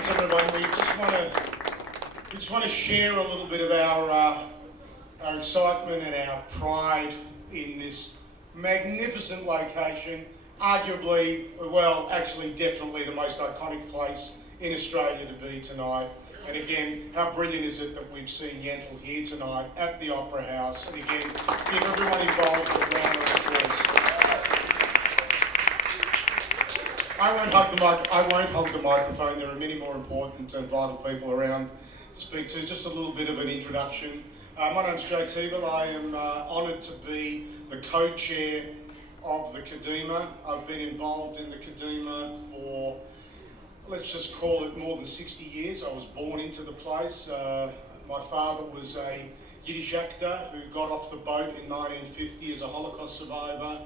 Thanks everyone. We just want to share a little bit of our excitement and our pride in this magnificent location. Arguably, well, actually, definitely the most iconic place in Australia to be tonight. And again, how brilliant is it that we've seen Yentl here tonight at the Opera House? And again, give everyone involved a round of applause. I won't hug the microphone. There are many more important and vital people around to speak to. Just a little bit of an introduction. My name's Yentl. I am honoured to be the co-chair of the Kadima. I've been involved in the Kadima for, let's just call it, more than 60 years. I was born into the place. My father was a Yiddish actor who got off the boat in 1950 as a Holocaust survivor,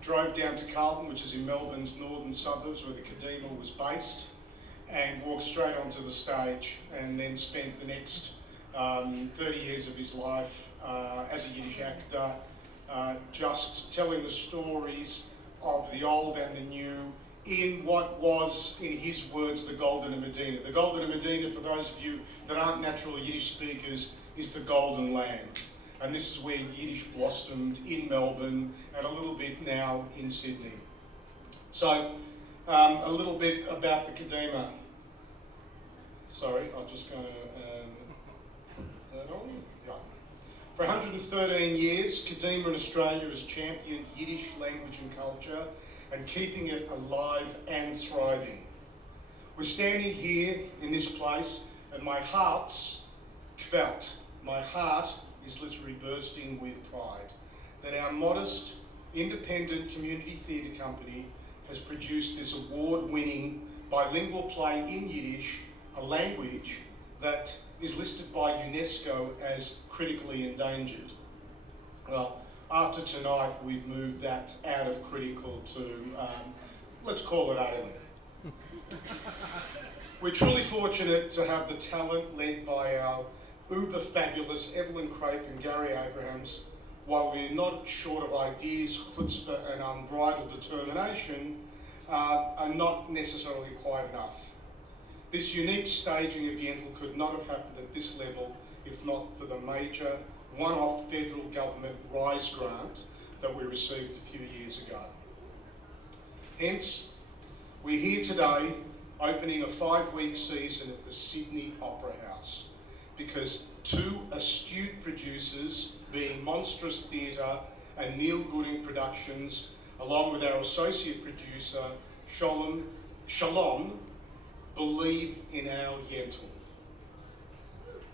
drove down to Carlton, which is in Melbourne's northern suburbs where the Kadima was based, and walked straight onto the stage, and then spent the next 30 years of his life as a Yiddish actor, just telling the stories of the old and the new in what was, in his words, the Golden Medina. The Golden Medina, for those of you that aren't natural Yiddish speakers, is the Golden Land. And this is where Yiddish blossomed in Melbourne and a little bit now in Sydney. So, a little bit about the Kadima. Sorry, I'm just going to put that on. Yeah. For 113 years, Kadima in Australia has championed Yiddish language and culture and keeping it alive and thriving. We're standing here in this place and my heart's kvelt. My heart is literally bursting with pride that our modest, independent community theatre company has produced this award-winning bilingual play in Yiddish, a language that is listed by UNESCO as critically endangered. Well, after tonight, we've moved that out of critical to, let's call it ailing. We're truly fortunate to have the talent led by our uber fabulous Evelyn Crape and Gary Abrahams. While we're not short of ideas, chutzpah and unbridled determination, are not necessarily quite enough. This unique staging of Yentl could not have happened at this level if not for the major one-off federal government RISE grant that we received a few years ago. Hence, we're here today opening a 5-week season at the Sydney Opera House because two astute producers, being Monstrous Theatre and Neil Gooding Productions, along with our associate producer, Shalom, believe in our Yentl.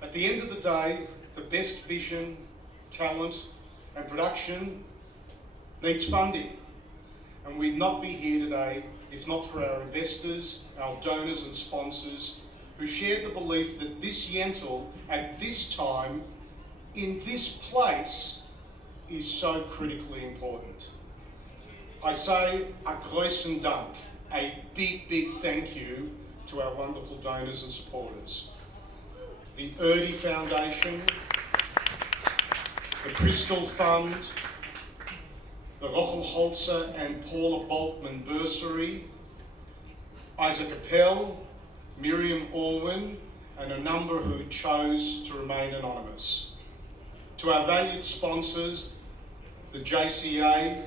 At the end of the day, the best vision, talent and production needs funding. And we'd not be here today if not for our investors, our donors and sponsors who shared the belief that this Yentl at this time, in this place, is so critically important. I say a großen Dank, a big, big thank you to our wonderful donors and supporters. The Erdi Foundation, the Crystal Fund, the Rochel Holzer and Paula Boltman Bursary, Isaac Appel, Miriam Orwin, and a number who chose to remain anonymous. To our valued sponsors, the JCA,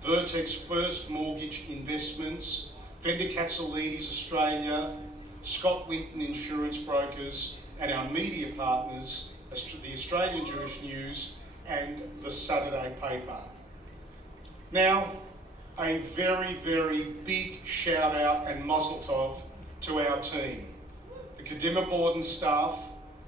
Vertex First Mortgage Investments, Fender Katsoulides Australia, Scott Winton Insurance Brokers, and our media partners, the Australian Jewish News and the Saturday Paper. Now, a very, very big shout out and mazel tov to our team, the Kadima Board and staff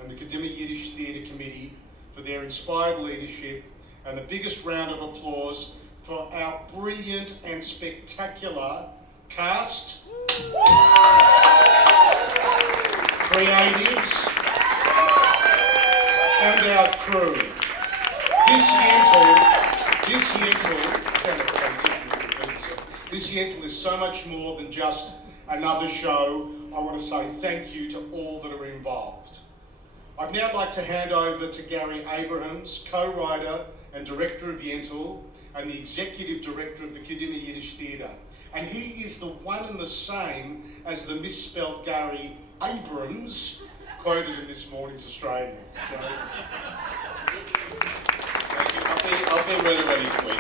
and the Kadima Yiddish Theatre Committee for their inspired leadership, and the biggest round of applause for our brilliant and spectacular cast, creatives, and our crew. This Yentl is so much more than just another show. I want to say thank you to all that are involved. I'd now like to hand over to Gary Abrahams, co-writer and director of Yentl, and the executive director of the Kadima Yiddish Theatre. And he is the one and the same as the misspelled Gary Abrams quoted in this morning's Australian. I'll be really, really quick.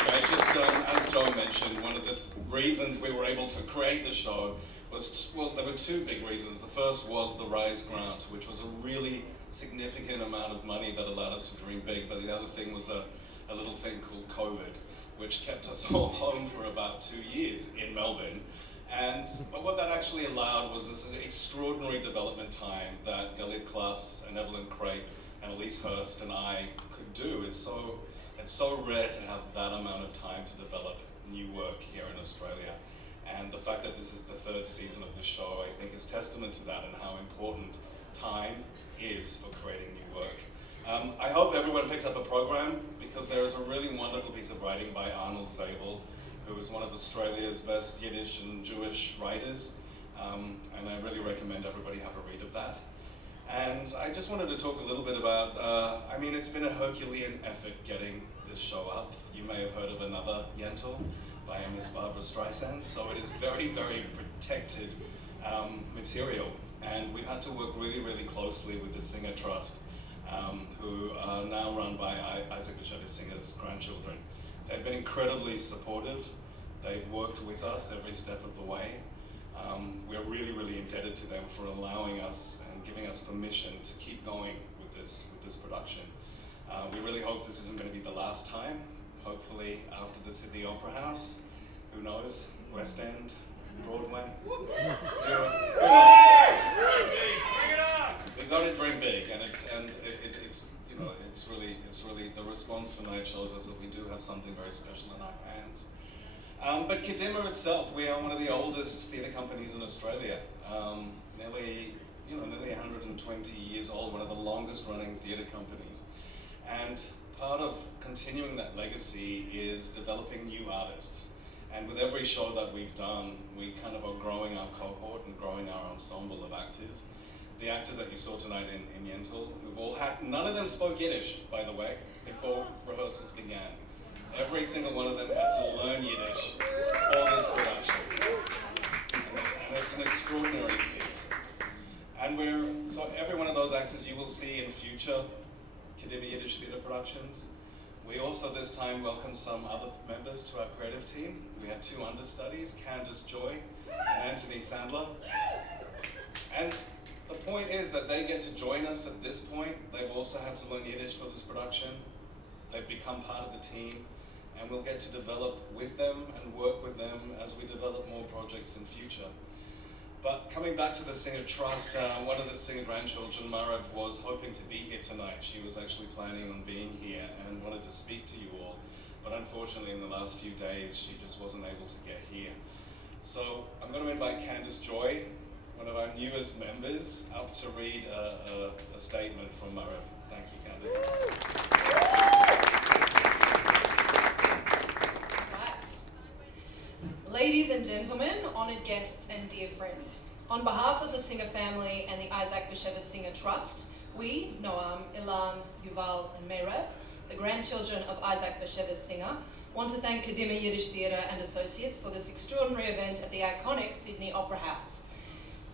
As Joe mentioned, one of the reasons we were able to create the show was, there were two big reasons. The first was the RISE grant, which was a really significant amount of money that allowed us to dream big, but the other thing was a little thing called COVID, which kept us all home for about 2 years in Melbourne. But what that actually allowed was this extraordinary development time that Galit Klass and Evelyn Crape and Elise Hurst and I could do. It's so rare to have that amount of time to develop new work here in Australia. And the fact that this is the third season of the show, I think, is testament to that and how important time is for creating new work. I hope everyone picked up a program, because there is a really wonderful piece of writing by Arnold Zabel, who is one of Australia's best Yiddish and Jewish writers, and I really recommend everybody have a read of that. And I just wanted to talk a little bit about, it's been a Herculean effort getting this show up. You may have heard of another Yentl by Miss Barbara Streisand, so it is very, very protected material. And we've had to work really, really closely with the Singer Trust, who are now run by Isaac Bashevis Singer's grandchildren. They've been incredibly supportive. They've worked with us every step of the way. We're really, really indebted to them for allowing us and giving us permission to keep going with this production. We really hope this isn't going to be the last time. Hopefully after the Sydney Opera House, who knows, West End, Broadway. We've got to dream big, and it's really the response tonight shows us that we do have something very special in our hands. But Kadima itself, we are one of the oldest theatre companies in Australia. Nearly 120 years old, one of the longest running theatre companies. And part of continuing that legacy is developing new artists. And with every show that we've done, we kind of are growing our cohort and growing our ensemble of actors. The actors that you saw tonight in Yentl, who've all none of them spoke Yiddish, by the way, before rehearsals began. Every single one of them had to learn Yiddish for this production. And it's an extraordinary feat. And so every one of those actors you will see in future Kadima Yiddish theatre productions. We also this time welcome some other members to our creative team. We had two understudies, Candace Joy and Anthony Sandler. And the point is that they get to join us at this point. They've also had to learn Yiddish for this production. They've become part of the team, and we'll get to develop with them and work with them as we develop more projects in future. But coming back to the Singer Trust, one of the Singer grandchildren, Marav, was hoping to be here tonight. She was actually planning on being here and wanted to speak to you all. But unfortunately, in the last few days, she just wasn't able to get here. So I'm going to invite Candace Joy, one of our newest members, up to read a statement from Marav. Thank you, Candace. Ladies and gentlemen, honoured guests and dear friends, on behalf of the Singer family and the Isaac Bashevis Singer Trust, we, Noam, Ilan, Yuval and Merav, the grandchildren of Isaac Bashevis Singer, want to thank Kadima Yiddish Theatre and Associates for this extraordinary event at the iconic Sydney Opera House.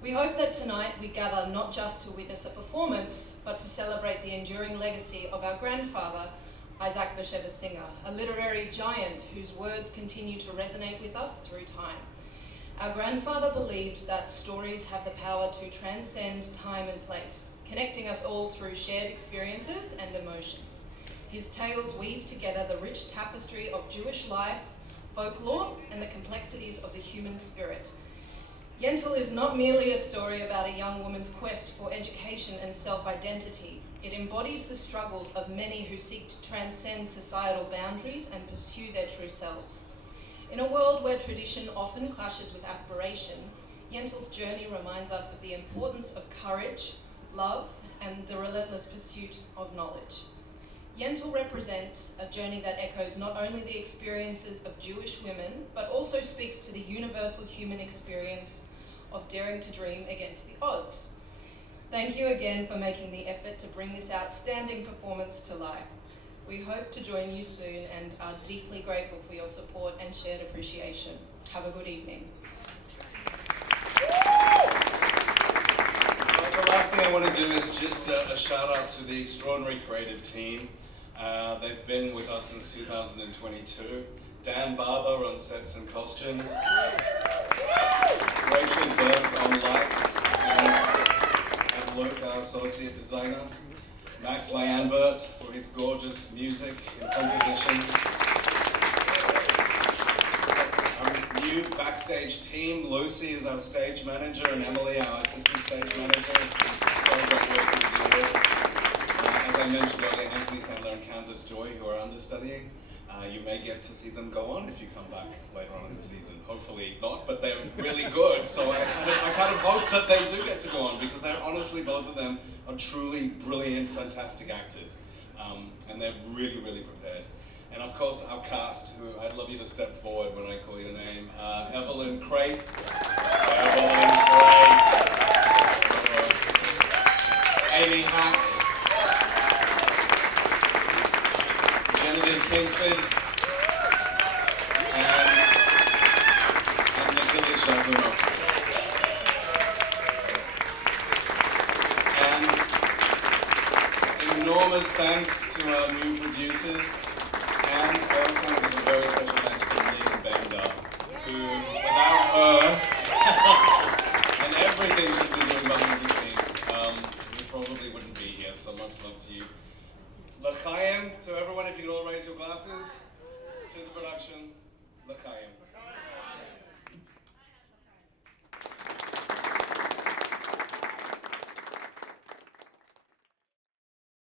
We hope that tonight we gather not just to witness a performance, but to celebrate the enduring legacy of our grandfather, Isaac Bashevis Singer, a literary giant whose words continue to resonate with us through time. Our grandfather believed that stories have the power to transcend time and place, connecting us all through shared experiences and emotions. His tales weave together the rich tapestry of Jewish life, folklore, and the complexities of the human spirit. Yentl is not merely a story about a young woman's quest for education and self-identity. It embodies the struggles of many who seek to transcend societal boundaries and pursue their true selves. In a world where tradition often clashes with aspiration, Yentl's journey reminds us of the importance of courage, love, and the relentless pursuit of knowledge. Yentl represents a journey that echoes not only the experiences of Jewish women, but also speaks to the universal human experience of daring to dream against the odds. Thank you again for making the effort to bring this outstanding performance to life. We hope to join you soon and are deeply grateful for your support and shared appreciation. Have a good evening. The last thing I want to do is just a shout out to the extraordinary creative team. They've been with us since 2022. Dan Barber on sets and costumes. Rachel Burke on lights and Luke, our associate designer. Max Lyanbert for his gorgeous music and composition. Our new backstage team, Lucy is our stage manager and Emily, our assistant stage manager. It's been so great working with you. As I mentioned earlier, Anthony Sandler and Candace Joy, who are understudying. You may get to see them go on if you come back later on in the season. Hopefully not, but they're really good, so I kind of hope that they do get to go on, because they're honestly, both of them are truly brilliant, fantastic actors, and they're really, really prepared. And of course, our cast, who I'd love you to step forward when I call your name. Evelyn Craig. Evelyn Craig. Amy Hack. Genevieve Kingsford and Nicola Jaguno. And enormous thanks to our new producers, and I also want to give a very special thanks to Lynn Bender, who, without her and everything she's been doing behind the scenes, we probably wouldn't be here. So much love to you. L'chaim to everyone, if you could all raise your glasses to the production. L'chaim.